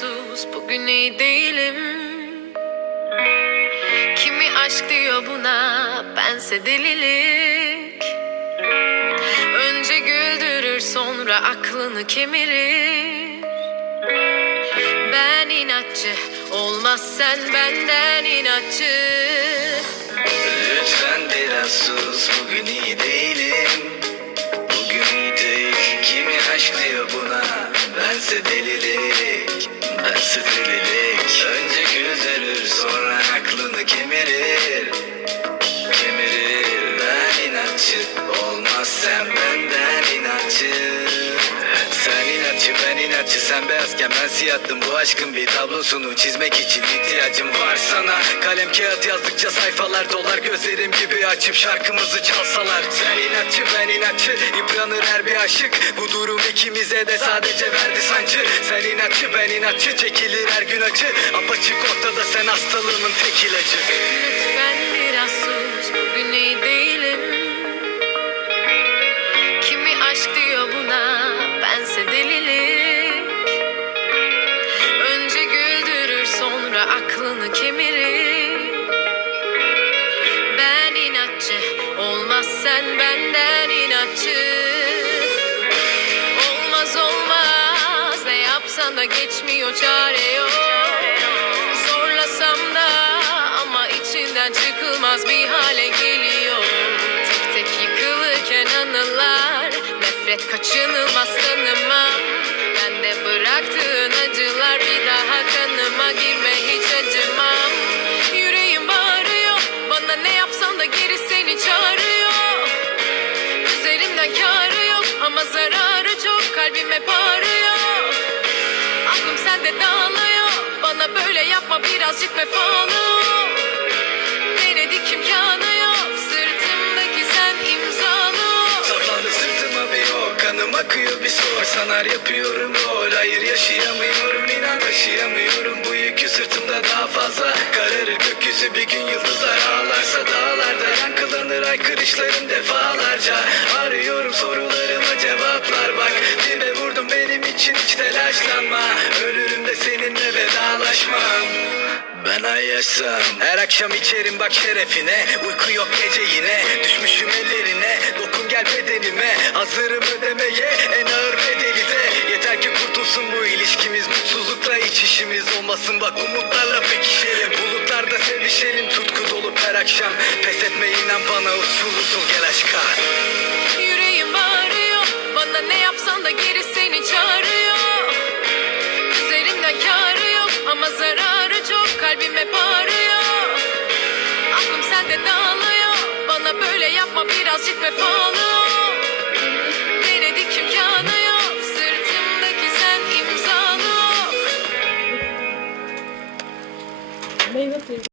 sus bugün iyi değilim. Kimi aşk diyor buna bense delilik. Önce güldürür sonra aklını kemirir. Ben inatçı olmaz sen benden inatçı. Lütfen biraz sus bugün iyi değilim. Bugün iyi değil Kimi aşk diyor buna Bense delilik Bense delilik? Önce güldürür sonra aklını Kemirir inatçı ben inatçı. Sen beyazken ben siyahtım Bu aşkın bir tablosunu çizmek için ihtiyacım var sana. Kalem kağıt yazdıkça sayfalar dolar. Gözlerim gibi açıp şarkımızı çalsalar. Sen inatçı ben inatçı. Yıpranır her bir aşık. Bu durum ikimize de sadece verdi sancı. Sen inatçı ben inatçı. Çekilir her gün acı. Apaçık ortada sen hastalığımın tek ilacı kemirir Ben inatçı olmaz sen benden inatçı. Olmaz olmaz ne yapsan da geçmiyor çare yok. Zorlasam da ama içinden çıkılmaz bir hale geliyor. Tek tek yıkılırken anılar Nefret kaçınılmaz tanımam. Ben de bıraktığın acılar bir daha kanıma geri seni çağırıyor. Üzerimden kârı yok ama zararı çok kalbim hep ağrıyor. Aklım sende dağılıyor Bana böyle yapma birazcık vefalı ol. Denedik imkanı yok Sırtımdaki sen imzalı ol. Sırtıma bir ok Kanım akıyor bir sor. Sanar yapıyorum rol Hayır yaşayamıyorum inan taşıyamıyorum Bu yükü sırtımda daha fazla aykırışlarım defalarca. Arıyorum sorularıma cevaplar. Bak Dibe vurdum benim için hiç telaşlanma. Ölürüm de seninle vedalaşmam. Ben ay yaşsam Her akşam içerim bak şerefine. Uyku yok gece yine. Düşmüşüm ellerine. Dokun gel bedenime. Hazırım ödemeye En ağır bedeli de. Yeter ki kurtulsun bu ilişkimiz işimiz olmasın. Bak umutlarla pekişelim. Bulutlarda sevişelim. Tutku dolu her akşam Pes etme inan bana. Usul usul gel aşka. Yüreğim bağırıyor Bana ne yapsan da geri seni çağırıyor. Üzerimden kârı yok ama zararı çok. Kalbim hep ağrıyor. Aklım sende dağılıyor. Bana böyle yapma birazcık vefalı